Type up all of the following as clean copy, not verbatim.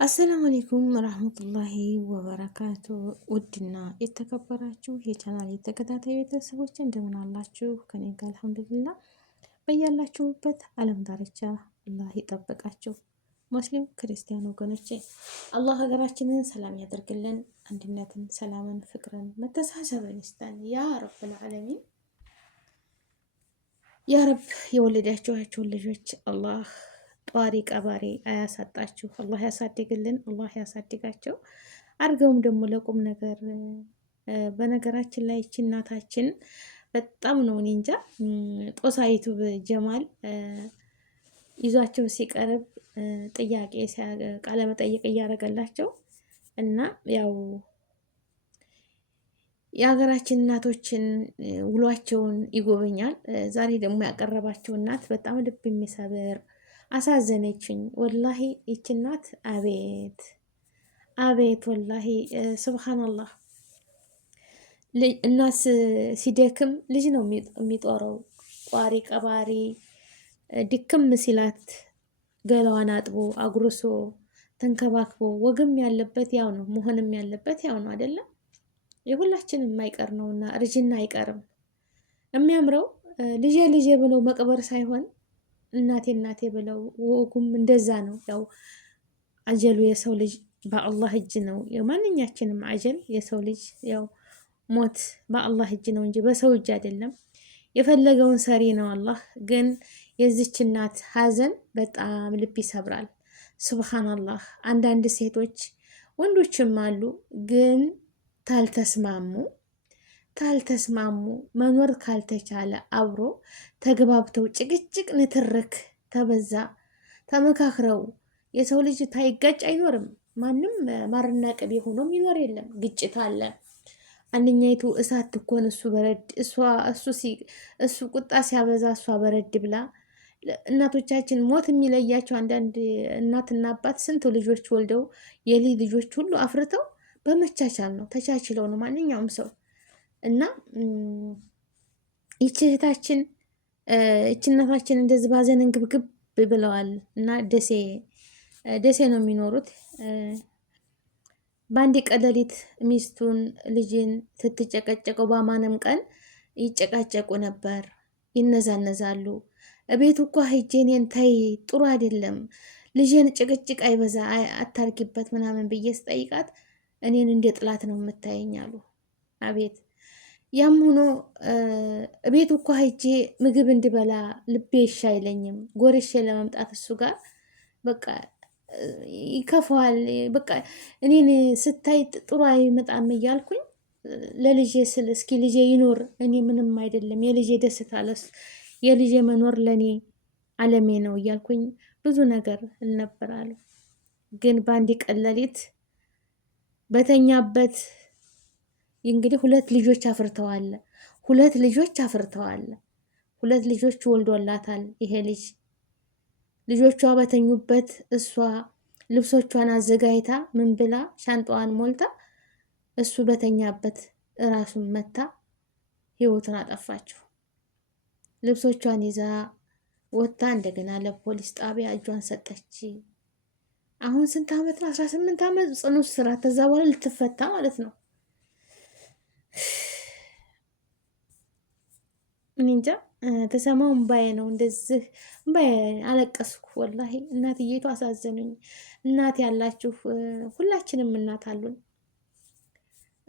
አሰላሙ አለይኩም ረህመቱላሂ ወበረካቱ። ውድና የተከበራችሁ የቻናል የተከታታይ ቤተሰቦች እንደምን አላችሁ? ከኔ ጋር አልሐምዱሊላህ። በያላችሁበት ዓለም ዳርቻ አላህ ይጠብቃችሁ። ሙስሊም ክርስቲያን ወገኖቼ አላህ ሀገራችንን ሰላም ያደርግልን፣ አንድነትን፣ ሰላምን፣ ፍቅርን፣ መተሳሰብን ይስጠን ያ ረብል ዓለሚን። ያ ረብ የወለዳችኋቸውን ልጆች አላህ ጧሪ ቀባሪ አያሳጣችሁ፣ አላህ ያሳድግልን፣ አላህ ያሳድጋቸው። አድርገውም ደግሞ ለቁም ነገር። በነገራችን ላይ ይቺ እናታችን በጣም ነው እኔ እንጃ ጦሳይቱ ጀማል ይዟቸው ሲቀርብ ጥያቄ ቃለ መጠይቅ እያደረገላቸው እና ያው የሀገራችን እናቶችን ውሏቸውን ይጎበኛል። ዛሬ ደግሞ ያቀረባቸው እናት በጣም ልብ የሚሰብር አሳዘነችኝ። ወላሂ ይች እናት አቤት አቤት ወላሂ ሱብሃነላህ። እናት ሲደክም ልጅ ነው የሚጦረው። ቋሪ ቀባሪ ድክም ሲላት ገላዋን አጥቦ አጉርሶ ተንከባክቦ ወግም ያለበት ያው ነው፣ መሆንም ያለበት ያው ነው አይደለም። የሁላችንም የማይቀር ነውና እርጅና አይቀርም። የሚያምረው ልጄ ልጄ ብለው መቅበር ሳይሆን እናቴ እናቴ ብለው ወጉም እንደዛ ነው። ያው አጀሉ የሰው ልጅ በአላህ እጅ ነው። የማንኛችንም አጀል የሰው ልጅ ያው ሞት በአላህ እጅ ነው እንጂ በሰው እጅ አይደለም። የፈለገውን ሰሪ ነው አላህ። ግን የዚች እናት ሀዘን በጣም ልብ ይሰብራል። ሱብሃነላህ። አንዳንድ ሴቶች ወንዶችም አሉ ግን ታልተስማሙ መኖር ካልተቻለ አብሮ ተግባብተው ጭቅጭቅ ንትርክ ተበዛ ተመካክረው የሰው ልጅ ታይጋጭ አይኖርም። ማንም ማርና ቅቤ ሆኖ የሚኖር የለም። ግጭት አለ። አንደኛይቱ እሳት ትኮን እሱ በረድ እሱ ቁጣ ሲያበዛ እሷ በረድ ብላ። እናቶቻችን ሞት የሚለያቸው አንዳንድ እናትና አባት ስንት ልጆች ወልደው የልጅ ልጆች ሁሉ አፍርተው በመቻቻል ነው፣ ተቻችለው ነው ማንኛውም ሰው እና ይቺ እህታችን ይቺ እናታችን እንደዚህ ባዘንን ግብግብ ብለዋል እና ደሴ ነው የሚኖሩት። በአንድ ቀለሊት ሚስቱን ልጅን ስትጨቀጨቀው በማንም ቀን ይጨቃጨቁ ነበር፣ ይነዛነዛሉ። እቤቱ እኮ ሂጄ እኔን ተይ ጥሩ አይደለም ልጅን ጭቅጭቅ አይበዛ አታርጊበት ምናምን ብዬ ስጠይቃት እኔን እንደ ጥላት ነው የምታየኝ አሉ። አቤት ያም ሆኖ ቤቱ እኮ ሂጄ ምግብ እንድበላ ልቤ ይሻ አይለኝም። ጎርሼ ለመምጣት እሱ ጋር በቃ ይከፋዋል። በቃ እኔን ስታይ ጥሩ አይመጣም እያልኩኝ ለልጄ ስል እስኪ ልጄ ይኖር እኔ ምንም አይደለም፣ የልጄ ደስታ የልጄ መኖር ለእኔ አለሜ ነው እያልኩኝ ብዙ ነገር እልነበራሉ። ግን በአንድ ቀን ሌሊት በተኛበት እንግዲህ ሁለት ልጆች ወልዶላታል ይሄ ልጅ። ልጆቿ በተኙበት እሷ ልብሶቿን አዘጋጅታ ምን ብላ ሻንጣዋን ሞልታ እሱ በተኛበት እራሱን መታ ህይወቱን አጠፋችው። ልብሶቿን ይዛ ወጥታ እንደገና ለፖሊስ ጣቢያ እጇን ሰጠች። አሁን ስንት ዓመት ነው? 18 ዓመት ጽኑ እስራት። ከዛ በኋላ ልትፈታ ማለት ነው። እኔ እንጃ ተሰማው እምባዬ ነው። እንደዚህ እምባዬ አለቀስኩ ወላሂ። እናትዬቱ አሳዘኑኝ። እናት ያላችሁ ሁላችንም እናት አሉን።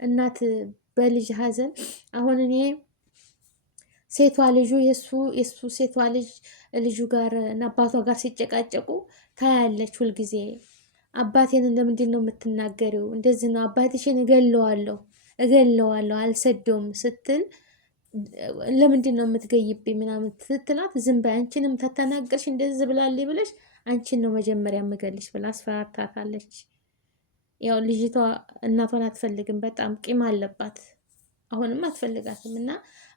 እናት በልጅ ሀዘን አሁን እኔ ሴቷ ልጁ የሱ ሴቷ ልጁ ጋር እና አባቷ ጋር ሲጨቃጨቁ ታያለች ሁልጊዜ። አባቴን ለምንድን ነው የምትናገሪው? እንደዚህ ነው አባትሽን እገለዋለሁ አልሰደውም ስትል ለምንድን ነው የምትገይብኝ ምናምን ስትላት ዝም በይ አንቺንም ተተናገርሽ እንደዚህ ብላለች ብለሽ አንቺን ነው መጀመሪያ የምገልሽ ብላ አስፈራርታታለች። ያው ልጅቷ እናቷን አትፈልግም፣ በጣም ቂም አለባት። አሁንም አትፈልጋትም እና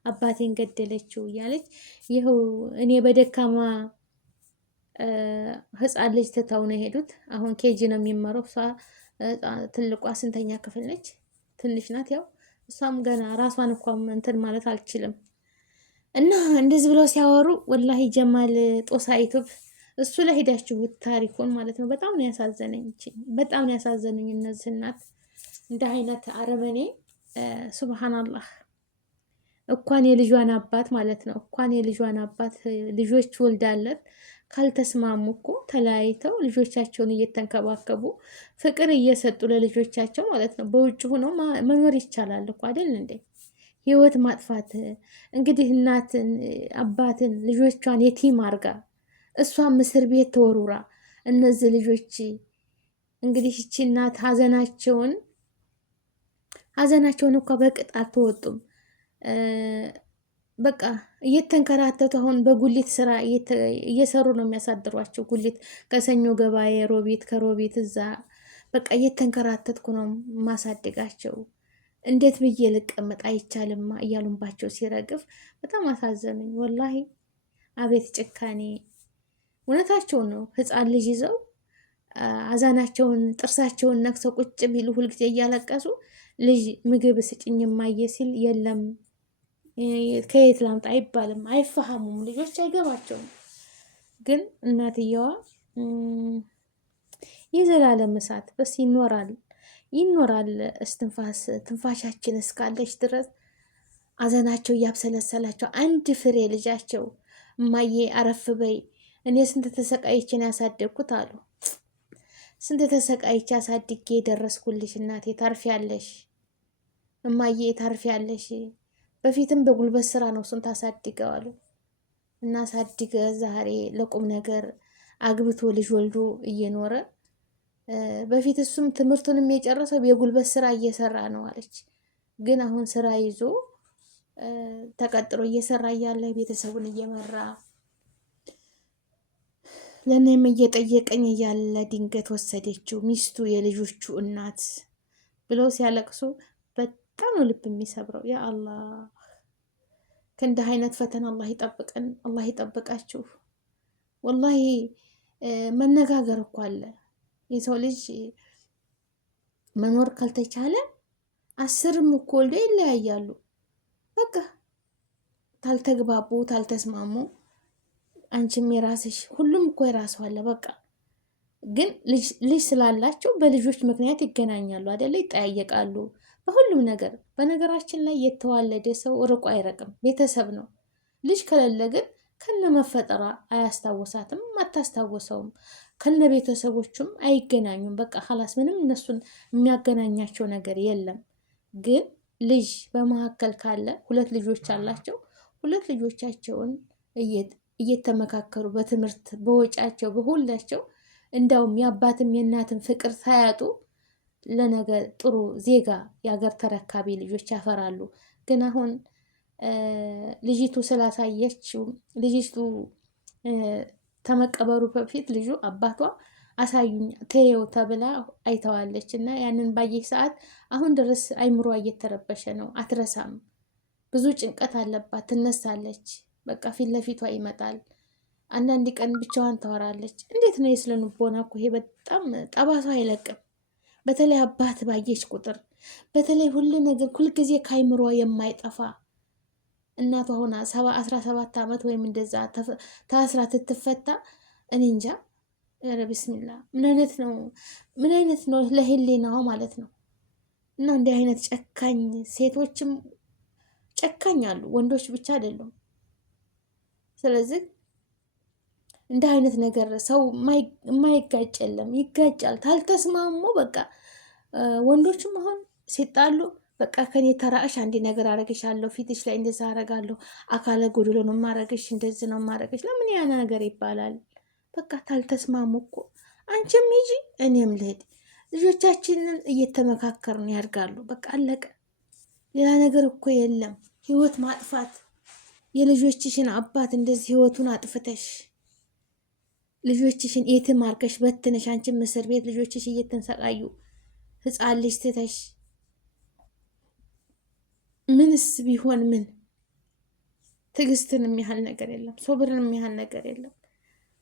አባቴን ገደለችው እያለች ይኸው እኔ በደካማ ህፃን ልጅ ትተው ነው የሄዱት። አሁን ኬጂ ነው የሚመረው። እሷ ትልቋ ስንተኛ ክፍል ነች? ትንሽ ናት። ያው እሷም ገና ራሷን እንኳን እንትን ማለት አልችልም። እና እንደዚህ ብለው ሲያወሩ ወላሂ ጀማል ጦሳ ዩቱብ እሱ ላይ ሄዳችሁት ታሪኩን ማለት ነው። በጣም ነው ያሳዘነኝ፣ በጣም ነው ያሳዘኑኝ እነዚህ እናት እንደ አይነት አረመኔ። ሱብሃናላህ እንኳን የልጇን አባት ማለት ነው እንኳን የልጇን አባት ልጆች ወልዳለት ካልተስማሙ እኮ ተለያይተው ልጆቻቸውን እየተንከባከቡ ፍቅር እየሰጡ ለልጆቻቸው ማለት ነው በውጭ ሆኖ መኖር ይቻላል እኮ አይደል እንዴ? ህይወት ማጥፋት እንግዲህ እናትን አባትን ልጆቿን የቲም አርጋ እሷም እስር ቤት ተወሩራ እነዚህ ልጆች እንግዲህ እቺ እናት ሀዘናቸውን እኮ በቅጥ አልተወጡም። በቃ እየተንከራተቱ አሁን በጉሊት ስራ እየሰሩ ነው የሚያሳድሯቸው። ጉሊት ከሰኞ ገበያ ሮቢት፣ ከሮቢት እዛ በቃ እየተንከራተትኩ ነው ማሳድጋቸው። እንዴት ብዬ ልቀመጥ አይቻልማ እያሉባቸው ሲረግፍ በጣም አሳዘኑኝ ወላሂ። አቤት ጭካኔ! እውነታቸውን ነው። ህፃን ልጅ ይዘው አዛናቸውን ጥርሳቸውን ነክሰው ቁጭ ቢሉ ሁልጊዜ እያለቀሱ ልጅ ምግብ ስጭኝ እማዬ ሲል የለም ከየት ላምጣ አይባልም። አይፈሃሙም ልጆች አይገባቸውም። ግን እናትየዋ የዘላለም እሳት በስ ይኖራል ትንፋሻችን እስካለች ድረስ አዘናቸው እያብሰለሰላቸው አንድ ፍሬ ልጃቸው እማዬ አረፍ በይ እኔ ስንት ተሰቃይችን ያሳደግኩት አሉ። ስንት ተሰቃይቼ አሳድጌ የደረስኩልሽ እናቴ ታርፊያለሽ፣ እማዬ ታርፊያለሽ። በፊትም በጉልበት ስራ ነው እሱን ታሳድገው አሉ። እና አሳድገ ዛሬ ለቁም ነገር አግብቶ ልጅ ወልዶ እየኖረ በፊት እሱም ትምህርቱንም የጨረሰው የጉልበት ስራ እየሰራ ነው አለች። ግን አሁን ስራ ይዞ ተቀጥሮ እየሰራ እያለ ቤተሰቡን እየመራ ለእኔም እየጠየቀኝ እያለ ድንገት ወሰደችው ሚስቱ የልጆቹ እናት ብለው ሲያለቅሱ በጣም ነው ልብ የሚሰብረው። ያ አላህ ከእንዲህ አይነት ፈተና አላህ ይጠብቀን፣ አላህ ይጠብቃችሁ። ወላሂ መነጋገር እኮ አለ። የሰው ልጅ መኖር ካልተቻለ 10 እኮ ወልደው ይለያያሉ። በቃ ታልተግባቡ ታልተስማሙ አንቺም የራስሽ ሁሉም እኮ የራሱ አለ። በቃ ግን ልጅ ስላላቸው በልጆች ምክንያት ይገናኛሉ አይደለ? ይጠያየቃሉ በሁሉም ነገር። በነገራችን ላይ የተዋለደ ሰው ርቆ አይረቅም፣ ቤተሰብ ነው። ልጅ ከሌለ ግን ከነ መፈጠሯ አያስታውሳትም፣ አታስታውሰውም። ከነ ቤተሰቦቹም አይገናኙም። በቃ ሀላስ ምንም እነሱን የሚያገናኛቸው ነገር የለም። ግን ልጅ በመካከል ካለ 2 ልጆች አላቸው። 2 ልጆቻቸውን እየተመካከሩ በትምህርት በወጫቸው በሁላቸው እንዳውም የአባትም የእናትም ፍቅር ሳያጡ ለነገ ጥሩ ዜጋ የሀገር ተረካቢ ልጆች ያፈራሉ። ግን አሁን ልጅቱ ስላሳየችው ልጅቱ ተመቀበሩ በፊት ልጁ አባቷ አሳዩኝ ተየው ተብላ አይተዋለች። እና ያንን ባየች ሰዓት አሁን ድረስ አይምሯ እየተረበሸ ነው። አትረሳም። ብዙ ጭንቀት አለባት። ትነሳለች። በቃ ፊት ለፊቷ ይመጣል። አንዳንድ ቀን ብቻዋን ታወራለች። እንዴት ነው የስነ ልቦና እኮ ይሄ በጣም ጠባሷ አይለቅም። በተለይ አባት ባየች ቁጥር በተለይ ሁሉ ነገር ሁልጊዜ ከአይምሯ የማይጠፋ እናቷ ሆና 17 ዓመት ወይም እንደዛ ታስራ ትትፈታ እኔ እንጃ። ኧረ ቢስሚላ ምን አይነት ነው ለህሊናዋ ማለት ነው። እና እንዲህ አይነት ጨካኝ ሴቶችም ጨካኝ አሉ፣ ወንዶች ብቻ አይደሉም። ስለዚህ እንዲህ አይነት ነገር ሰው የማይጋጭ የለም፣ ይጋጫል። ታልተስማሙ በቃ ወንዶችም አሁን ሲጣሉ በቃ ከኔ ተራእሽ አንድ ነገር አረግሻለሁ፣ ፊትሽ ላይ እንደዛ አረጋለሁ፣ አካለ ጎድሎ ነው ማረግሽ፣ እንደዚህ ነው ማረግሽ። ለምን ያ ነገር ይባላል? በቃ ታልተስማሙ እኮ አንቺም ሂጂ እኔም ልሄድ፣ ልጆቻችንን እየተመካከርን ያድጋሉ። በቃ አለቀ። ሌላ ነገር እኮ የለም። ህይወት ማጥፋት የልጆችሽን አባት እንደዚህ ህይወቱን አጥፍተሽ ልጆችሽን የትም አርገሽ በትነሽ አንቺም እስር ቤት ልጆችሽ እየተንሰቃዩ ህፃን ልጅ ትተሽ ምንስ ቢሆን ምን ትዕግስትን የሚያህል ነገር የለም፣ ሶብርን የሚያህል ነገር የለም።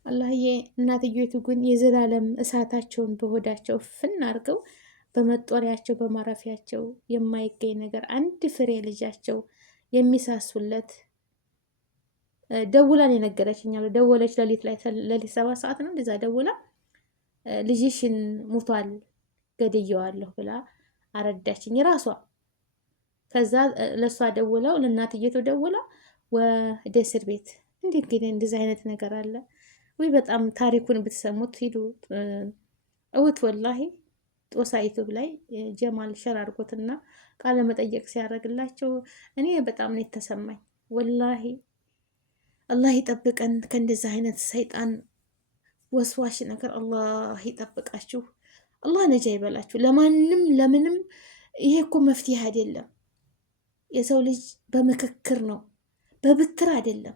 አላህዬ እናትየቱ ግን የዘላለም እሳታቸውን በሆዳቸው ፍን አድርገው በመጦሪያቸው በማረፊያቸው የማይገኝ ነገር አንድ ፍሬ ልጃቸው የሚሳሱለት ደውላ ነው የነገረችኝ አሉ። ደወለች ሌሊት 7 ሰዓት ነው እንደዛ ደውላ ልጅሽን ሙቷል ገድየዋለሁ ብላ አረዳችኝ ራሷ። ከዛ ለእሷ ደውለው ለእናትየው ደውላ ወደ እስር ቤት። እንግዲህ እንደዚህ አይነት ነገር አለ ወይ? በጣም ታሪኩን ብትሰሙት ሂዱ እውት ወላሂ ጦሳ ዩቱብ ላይ ጀማል ሸር አድርጎትና ቃለ መጠየቅ ሲያደርግላቸው እኔ በጣም ነው የተሰማኝ ወላሂ። አላህ ይጠብቀን ከእንደዚህ አይነት ሰይጣን ወስዋሽ ነገር አላህ ይጠብቃችሁ። አላህ ነጃ ይበላችሁ። ለማንም ለምንም ይሄ እኮ መፍትሄ አይደለም። የሰው ልጅ በምክክር ነው፣ በብትር አይደለም።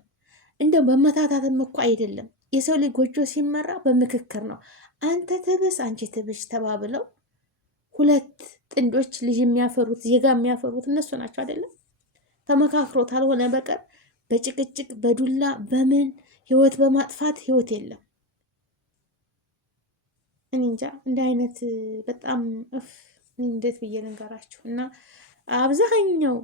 እንደው በመታታትም እኮ አይደለም። የሰው ልጅ ጎጆ ሲመራ በምክክር ነው። አንተ ትብስ አንቺ ትብሽ ተባብለው ሁለት ጥንዶች ልጅ የሚያፈሩት ዜጋ የሚያፈሩት እነሱ ናቸው አይደለም። ተመካክሮ ካልሆነ በቀር በጭቅጭቅ በዱላ በምን ህይወት በማጥፋት ህይወት የለም። እኔ እንጃ እንደ አይነት በጣም እንዴት ብዬ ልንገራችሁ። እና አብዛኛው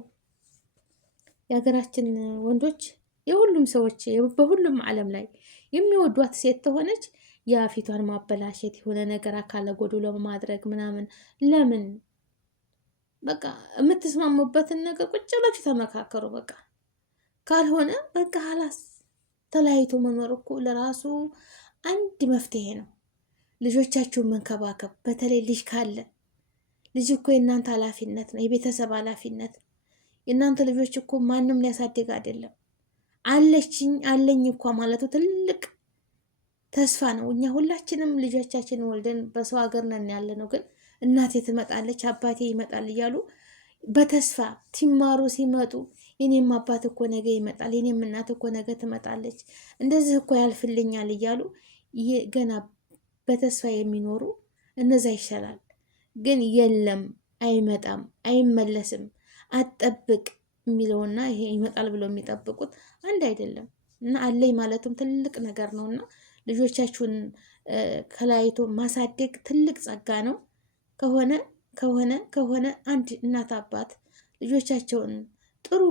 የሀገራችን ወንዶች የሁሉም ሰዎች በሁሉም ዓለም ላይ የሚወዷት ሴት ተሆነች የፊቷን ማበላሸት የሆነ ነገር አካለ ጎዶሎ ማድረግ ምናምን ለምን? በቃ የምትስማሙበትን ነገር ቁጭ ብላችሁ ተመካከሩ። በቃ ካልሆነ በቃ ሀላስ ተለያይቶ መኖር እኮ ለራሱ አንድ መፍትሄ ነው። ልጆቻችሁን መንከባከብ፣ በተለይ ልጅ ካለ ልጅ እኮ የእናንተ ኃላፊነት ነው፣ የቤተሰብ ኃላፊነት። የእናንተ ልጆች እኮ ማንም ሊያሳድግ አይደለም። አለችኝ አለኝ እኳ ማለቱ ትልቅ ተስፋ ነው። እኛ ሁላችንም ልጆቻችንን ወልደን በሰው ሀገር ነን ያለ ነው። ግን እናቴ ትመጣለች አባቴ ይመጣል እያሉ በተስፋ ሲማሩ ሲመጡ የኔም አባት እኮ ነገ ይመጣል፣ የኔም እናት እኮ ነገ ትመጣለች፣ እንደዚህ እኮ ያልፍልኛል እያሉ ገና በተስፋ የሚኖሩ እነዛ ይሻላል። ግን የለም አይመጣም፣ አይመለስም፣ አትጠብቅ የሚለውና ይሄ ይመጣል ብለው የሚጠብቁት አንድ አይደለም። እና አለኝ ማለቱም ትልቅ ነገር ነው። እና ልጆቻችሁን ከላይቶ ማሳደግ ትልቅ ጸጋ ነው። ከሆነ አንድ እናት አባት ልጆቻቸውን ጥሩ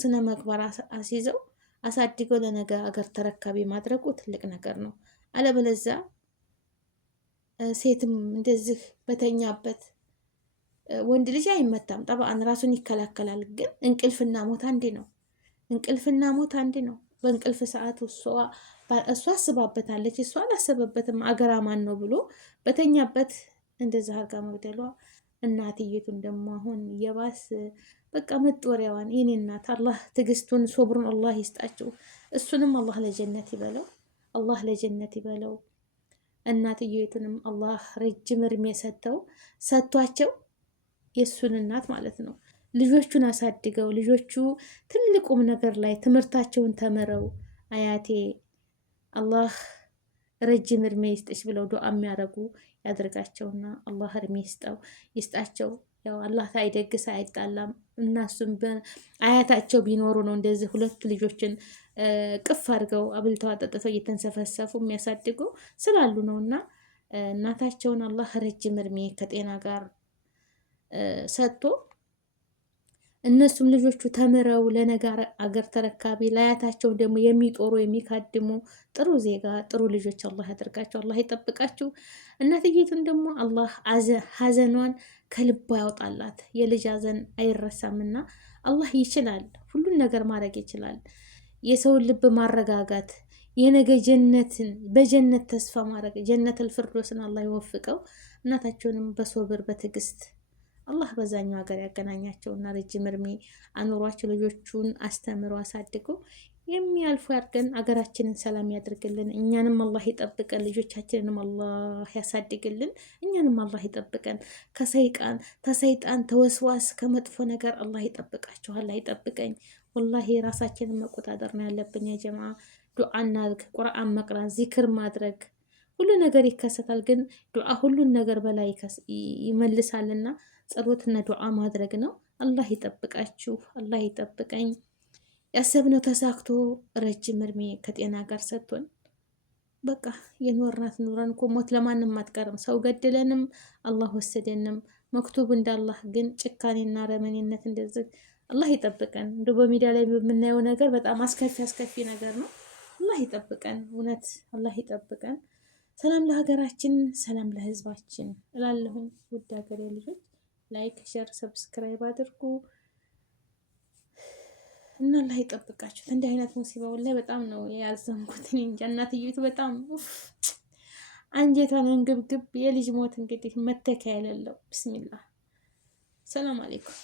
ስነ ምግባር አስይዘው አሳድገው ለነገ ሀገር ተረካቢ ማድረጉ ትልቅ ነገር ነው። አለበለዛ ሴትም እንደዚህ በተኛበት ወንድ ልጅ አይመታም፣ ጠባን ራሱን ይከላከላል። ግን እንቅልፍና ሞት አንድ ነው። እንቅልፍና ሞት አንድ ነው። በእንቅልፍ ሰዓት እሷ አስባበታለች፣ እሷ አላሰበበትም። አገራማን ነው ብሎ በተኛበት እንደዛ አርጋ መግደሏ። እናትየቱን ደግሞ አሁን የባስ በቃ መጦሪያዋን የኔ እናት አላህ ትዕግስቱን ሶብሩን አላህ ይስጣቸው። እሱንም አላህ ለጀነት ይበለው፣ አላህ ለጀነት ይበለው። እናትየቱንም አላህ ረጅም እድሜ ሰጥቷቸው የእሱን እናት ማለት ነው ልጆቹን አሳድገው ልጆቹ ትልቁም ነገር ላይ ትምህርታቸውን ተምረው አያቴ አላህ ረጅም እድሜ ይስጥሽ ብለው ዱዓ የሚያደርጉ ያደርጋቸውና አላህ እድሜ ይስጣቸው። ያው አላህ ሳይደግስ አይጣላም። እናሱም አያታቸው ቢኖሩ ነው እንደዚህ ሁለት ልጆችን ቅፍ አድርገው አብልተው አጠጥተው እየተንሰፈሰፉ የሚያሳድጉ ስላሉ ነው። እና እናታቸውን አላህ ረጅም እድሜ ከጤና ጋር ሰጥቶ እነሱም ልጆቹ ተምረው ለነገ አገር ተረካቢ ለአያታቸው ደግሞ የሚጦሩ የሚካድሙ ጥሩ ዜጋ ጥሩ ልጆች አላህ ያደርጋቸው፣ አላህ ይጠብቃችሁ። እናትየቱን ደግሞ አላህ ሀዘኗን ከልባ ያውጣላት። የልጅ ሀዘን አይረሳምና አላህ ይችላል፣ ሁሉን ነገር ማድረግ ይችላል። የሰውን ልብ ማረጋጋት፣ የነገ ጀነትን በጀነት ተስፋ ማድረግ፣ ጀነተል ፊርደውስን አላህ ይወፍቀው። እናታቸውንም በሶብር በትዕግስት አላህ በዛኛው ሀገር ያገናኛቸውና ረጅም እድሜ አኑሯቸው ልጆቹን አስተምሮ አሳድገው የሚያልፉ ያድርገን። አገራችንን ሰላም ያድርግልን። እኛንም አላህ ይጠብቀን። ልጆቻችንንም አላህ ያሳድግልን። እኛንም አላህ ይጠብቀን። ከሰይጣን ተወስዋስ ከመጥፎ ነገር አላህ ይጠብቃችሁ። አላህ ይጠብቀኝ። ወላሂ ራሳችንን መቆጣጠር ነው ያለብን። ያ ጀማ ዱዓ እናድርግ፣ ቁርአን መቅራት፣ ዚክር ማድረግ። ሁሉ ነገር ይከሰታል፣ ግን ዱዓ ሁሉን ነገር በላይ ይመልሳልና ጸሎትና ዱዓ ማድረግ ነው። አላህ ይጠብቃችሁ፣ አላህ ይጠብቀኝ። ያሰብነው ተሳክቶ ረጅም እድሜ ከጤና ጋር ሰጥቶን በቃ የኖርናት ኑረን እኮ ሞት ለማንም አትቀርም። ሰው ገድለንም አላህ ወሰደንም መክቱብ እንዳላህ። ግን ጭካኔና ረመኔነት እንደዚህ አላህ ይጠብቀን። እንደ በሚዲያ ላይ በምናየው ነገር በጣም አስከፊ ነገር ነው። አላህ ይጠብቀን፣ እውነት አላህ ይጠብቀን። ሰላም ለሀገራችን፣ ሰላም ለህዝባችን እላለሁኝ። ውድ ሀገሬ ልጆች ላይክ፣ ሸር፣ ሰብስክራይብ አድርጉ እና አላህ ይጠብቃችሁ። እንዲህ አይነት ሙሲባውን ላይ በጣም ነው ያዘንኩት። እንጃ እናትዬቱ በጣም አንጀቷን እንግብግብ። የልጅ ሞት እንግዲህ መተኪያ የሌለው። ብስሚላህ። ሰላም አለይኩም።